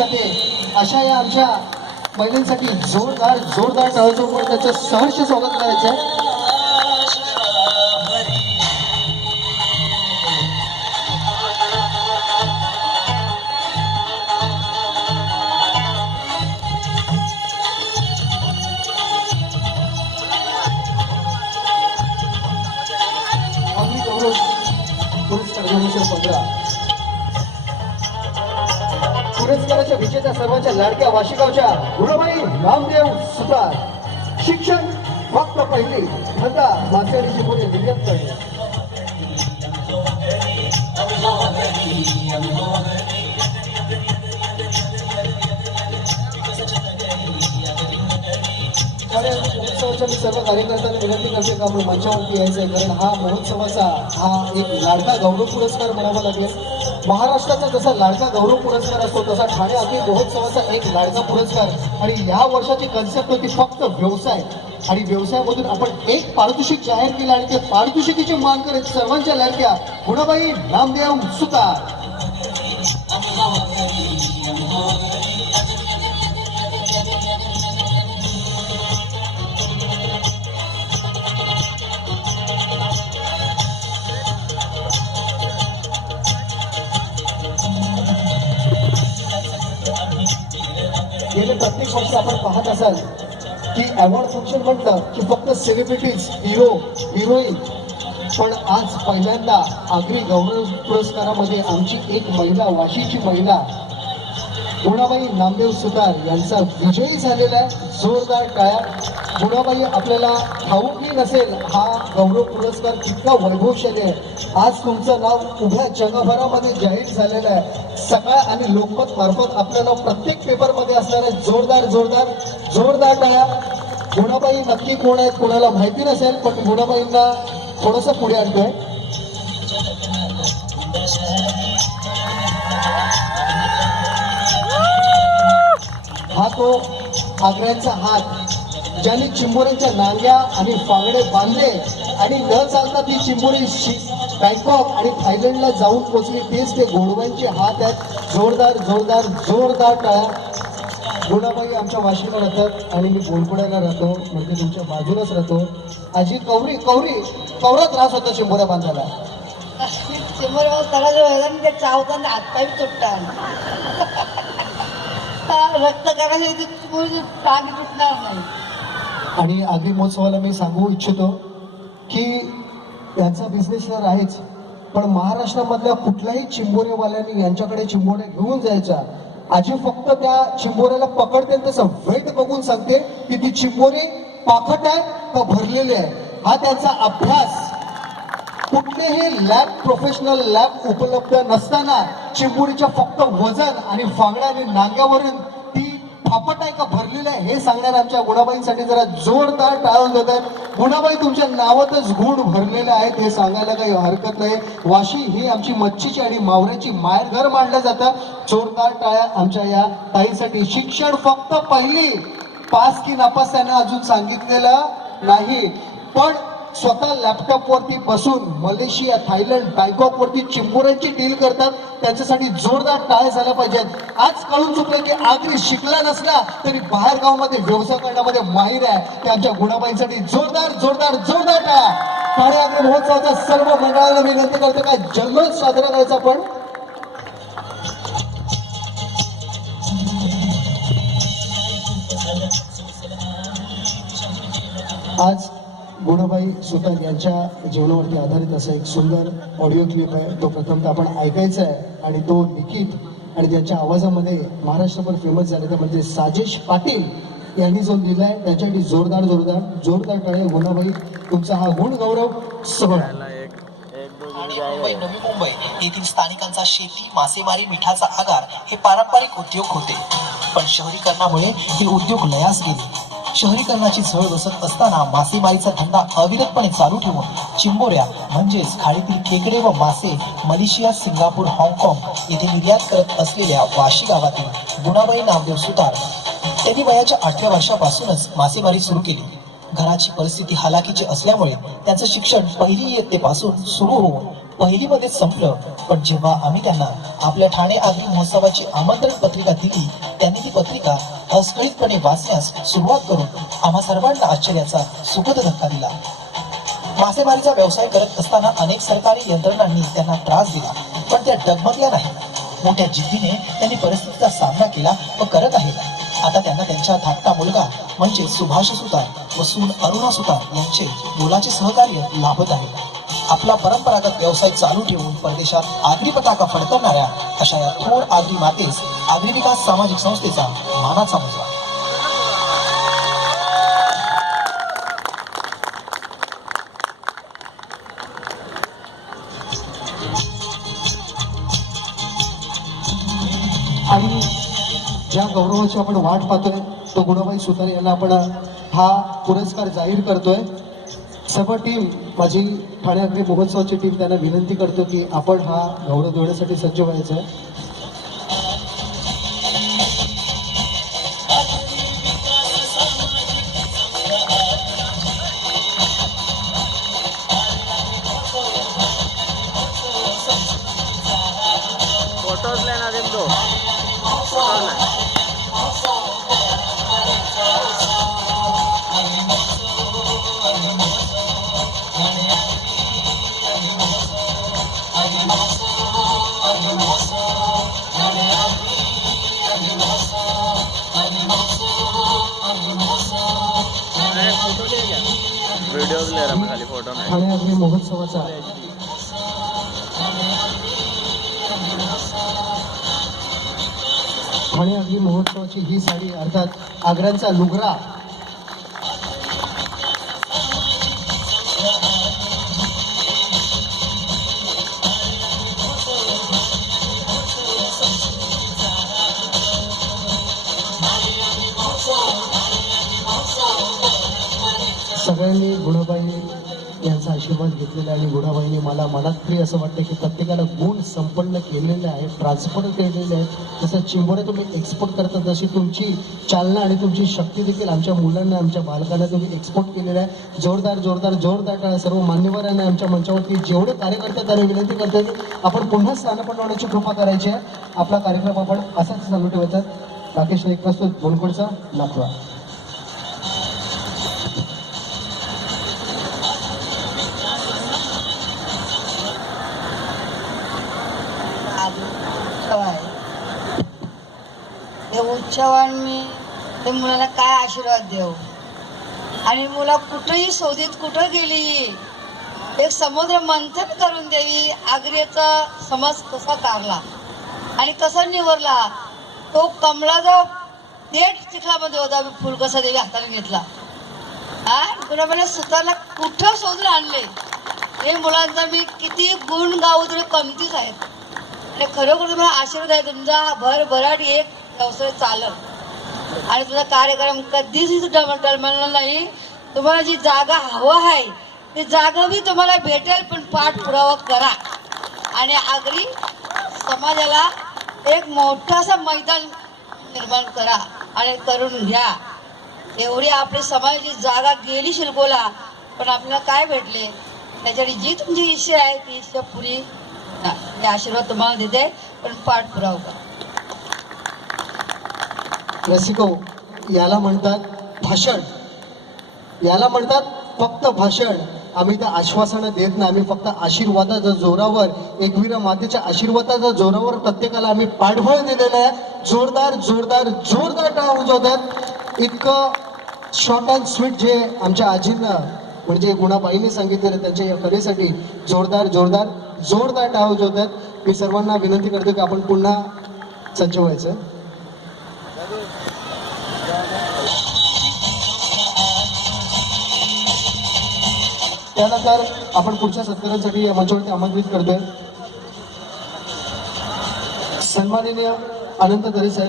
जाते अशा या आमच्या महिलांसाठी जोरदार जोरदार टाळ्यांचं त्याचं सहर्ष स्वागत करायचं आहे. पुरस्काराच्या विजेत्या सर्वांच्या लाडक्या वाशिगावच्या गुणाबाई नामदेव सुतार. शिक्षण फक्त पहिली धंदा मासेमारीची पुढे निर्यात करणे. महोत्सवाच्या मी सर्व कार्यकर्त्यांना विनंती करते का आपण मंचावरती यायचं आहे, कारण हा महोत्सवाचा हा एक लाडका गौरव पुरस्कार म्हणावा लागेल. महाराष्ट्राचा जसा लाडका गौरव पुरस्कार असतो तसा ठाणे अगदी महोत्सवाचा एक लाडका पुरस्कार. आणि या वर्षाची कन्सेप्ट होती फक्त व्यवसाय, आणि व्यवसायामधून आपण एक पारितोषिक जाहीर केलं आणि ते पारितोषिकीचे मान करत सर्वांच्या लाडक्या गुणाबाई नामदेव सुतार. गेले प्रत्येक वर्षी आपण पाहत असाल की अवॉर्ड फंक्शन म्हटलं की फक्त सेलिब्रिटीज, हिरो, हिरोईन, पण आज पहिल्यांदा आगरी गौरव पुरस्कारामध्ये आमची एक महिला, वाशीची महिला गुणाबाई नामदेव सुतार यांचा विजयी झालेला आहे. जोरदार टाळ्या. गुणाबाई, आपल्याला ठाऊकही नसेल हा गौरव पुरस्कार कितका वैभवशाली आहे. आज तुमचं नाव उभ्या जगभरामध्ये जाहीर झालेलं आहे. सकाळ आणि लोकमत मार्फत आपल्याला प्रत्येक पेपरमध्ये असणार आहे. जोरदार जोरदार जोरदार टाळ्या. गुणाबाई नक्की कोण आहेत कोणाला माहिती नसेल, पण गुणाबाईंना थोडंसं पुढे आणतोय. हा तो आग्र्यांचा हात ज्यांनी चिंबोऱ्यांच्या नांग्या आणि फांगडे बांधले आणि न चालता ती चिंबोरी बँकॉक आणि थायलंडला जाऊन पोचली. तेच ते गोडव्यांचे हात आहेत. जोरदार जोरदार जोरदार टाळ्या. गुणाबाई आमच्या वाशीला राहतात आणि मी बोलपुड्याला राहतो, म्हणजे तुमच्या बाजूलाच राहतो. आजी कवरी कवरी कवरा त्रास होता चिंबोऱ्या बांधायला. चिंबोऱ्या करायला व्हायला मी ते चावताना हातपाय तुटतात. रक्त करायला पाणी तुटणार नाही. आणि आगरी महोत्सवाला मी सांगू इच्छितो की त्यांचा बिझनेस तर आहेच, पण महाराष्ट्रामधल्या कुठल्याही चिंबोरेवाल्यांनी यांच्याकडे चिंबोऱ्या घेऊन जायच्या. आजी फक्त त्या चिंबोऱ्याला पकडते तसं वेट बघून सांगते की ती चिंबोरी पाखट आहे का भरलेली आहे. हा त्यांचा अभ्यास. कुठलेही लॅब, प्रोफेशनल लॅब उपलब्ध नसताना चिंबोरीच्या फक्त वजन आणि फांगड्या आणि नांग्यावरून ती फापट आहे का भरलेली आहे हे सांगणाऱ्या आमच्या गुणाबाईंसाठी जरा जोरदार टाळून देतात. गुणाबाई, तुमच्या नावातच गुण भरलेले आहेत हे सांगायला काही हरकत नाही. वाशी ही आमची मच्छीची आणि मावऱ्याची माहेरघर मानलं जातं. जोरदार टाळ्या आमच्या या ताईसाठी. शिक्षण फक्त पहिली, पास की नापास त्यानं अजून सांगितलेलं नाही, पण स्वतः लॅपटॉप वरती बसून मलेशिया, थायलंड, बँकॉक वरती चिंबोऱ्यांची डील करतात. त्यांच्यासाठी जोरदार टाळ्या झाल्या पाहिजेत. आज कळून चुकलं की आगरी शिकला नसला तरी बाहेर गावामध्ये व्यवसाय करण्यामध्ये माहीर आहे. त्या आमच्या गुणाबाईंसाठी जोरदार जोरदार जोरदार टाळ्या. ठाणे आगरी महोत्सवाच्या सर्व मंडळाला विनंती करते का जल्लोष साजरा करायचा. पण आज गुणाबाई सुतार यांच्या जीवनावरती आधारित असं एक सुंदर ऑडिओ क्लिप आहे. तो प्रथमतः आपण ऐकायचा आहे आणि तो लिखित आणि त्यांच्या आवाजामध्ये महाराष्ट्रभर फेमस झालेला म्हणजे साजेश पाटील यांनी जो लिहिलाय त्याच्यासाठी जोरदार जोरदार जोरदार टाळ्या. गुणाबाई, तुमचा हा गुण गौरव सोहळा. मुंबई, नवी मुंबई येथील स्थानिकांचा शेती, मासेमारी, मिठाचा आगार हे पारंपरिक उद्योग होते, पण शहरीकरणामुळे हे उद्योग लयास गेले. शहरीकरणाची झळ बसत असताना मासेमारीचा धंदा अविरतपणे चालू ठेवून चिंबोऱ्या म्हणजेच खाडीतील खेकडे व मासे मलेशिया, सिंगापूर, हाँगकाँग येथे निर्यात करत असलेल्या वाशी गावातील गुणाबाई नामदेव सुतार त्यांनी वयाच्या 8व्या वर्षापासूनच मासेमारी सुरू केली. घराची परिस्थिती हालाकीची असल्यामुळे त्यांचं शिक्षण पहिली इयत्तेपासून सुरू होऊन पहिलीमध्ये संपलं, पण जेव्हा आम्ही त्यांना आपल्या ठाणे आगरी महोत्सवाची आमंत्रण पत्रिका दिली, त्यांनी ही पत्रिका अस्खळीतपणे वाचण्यास सुरुवात करून आम्हा सर्वांना आश्चर्याचा सुखद धक्का दिला. मासेमारीचा व्यवसाय करत असताना अनेक सरकारी यंत्रणांनी त्यांना त्रास दिला, पण त्या डगमगल्या नाही. मोठ्या जिद्दीने त्यांनी परिस्थितीचा सामना केला व करत आहेत. आता त्यांना त्यांच्या धाकटा मुलगा म्हणजे सुभाष सुतार व सून अरुणा सुतार यांचे मोलाचे सहकार्य लाभत आहे. आपला परंपरागत व्यवसाय चालू ठेवून परदेशात आगरी पताका फडकवणाऱ्या अशा या थोर आगरी मातेस आगरी विकास सामाजिक संस्थेचा मानाचा मुजरा. आणि ज्या गौरवाची आपण वाट पाहतोय तो गुणाबाई सुतार यांना आपण हा पुरस्कार जाहीर करतोय. सर्व टीम, माझी ठाणे आगरी महोत्सवाची टीम त्यांना विनंती करतो की आपण हा गौरव देण्यासाठी सज्ज व्हायचं आहे. फोटोज लेना दिन दो फोटोज लेना. फोटो ले गया, वीडियोज ले रहा मैं, खाली फोटो नहीं. ठाणे आगरी महोत्सवाचा ठाणे आगरी महोत्सवाची ही साडी अर्थात आग्र्यांचा लुगरा सगळ्यांनी गुणाबाई यांचा आशीर्वाद घेतलेला आणि गुणाबाईंनी मला मनात प्रिय असं वाटतं की प्रत्येकाला गुण संपन्न केलेले आहेत, ट्रान्सफर केलेले आहेत. जसं चिंबोरे तुम्ही एक्सपोर्ट करता तशी तुमची चालना आणि तुमची शक्ती देखील आमच्या मुलांना, आमच्या बालकांना तुम्ही एक्सपोर्ट केलेलं आहे. जोरदार जोरदार जोरदार टाळ्या सर्व मान्यवरांना आमच्या मंचावरती जेवढे कार्यकर्ते त्यांना विनंती करते की आपण पुन्हा स्थान पटवण्याची कृपा करायची आहे. आपला कार्यक्रम आपण असाच चालू ठेवायचा. राकेश नाईक प्रस्तुत बोनकोडचा लाखवा. उत्सव आहे. त्या उत्सवांनी ते मुलाला काय आशीर्वाद देऊ. आणि मुला कुठंही सौदीत कुठं गेली एक समुद्र मंथन करून द्यावी. आग्र्याचा समाज कसा काढला आणि कसा निवरला. तो कमळाचा देठ चिखलामध्ये होता, फुल कसा देवी हाताने घेतला. हा गुणाबाईने सुतारला कुठं शोधून आणले. हे मुलांचा मी किती गुण गाऊ तरी कमतीच आहेत. आणि खरोखर तुम्हाला आशीर्वाद आहे. तुमचा हा भरभराट एक व्यवसाय चालत आणि तुझा कार्यक्रम कधीच टळमळणार नाही. तुम्हाला जी जागा हवं आहे ती जागा बी तुम्हाला भेटेल, पण पाठपुरावा करा आणि आगरी समाजाला एक मोठासा मैदान निर्माण करा आणि करून घ्या. एवढी आपली समाजाची जागा गेली शिल्कोला, पण आपल्याला काय भेटले त्याच्यासाठी जी तुमची इच्छा आहे ती इच्छा पुरी. हे आशीर्वाद तुम्हाला देते, पण पाठपुरावा करा. रसिको, याला म्हणतात भाषण, याला म्हणतात फक्त भाषण. आम्ही त्या आश्वासनं देत नाही, आम्ही फक्त आशीर्वादाच्या जोरावर, एकविरा मातेच्या आशीर्वादाच्या जोरावर प्रत्येकाला आम्ही पाठबळ दिलेलं आहे. जोरदार जोरदार जोरदार टाळ्या वाजवतात. इतकं शॉर्ट अँड स्वीट जे आमच्या आजींना म्हणजे गुणाबाईंनी सांगितलेलं त्यांच्या या कलेसाठी जोरदार जोरदार जोरदार टाळ्या वाजवतात. मी सर्वांना विनंती करतो की आपण पुन्हा सज्ज व्हायचं. त्यानंतर आपण पुढच्या सत्कारांसाठी या मंचावरती आमंत्रित करतोय सन्माननीय अनंत दरे साहेब.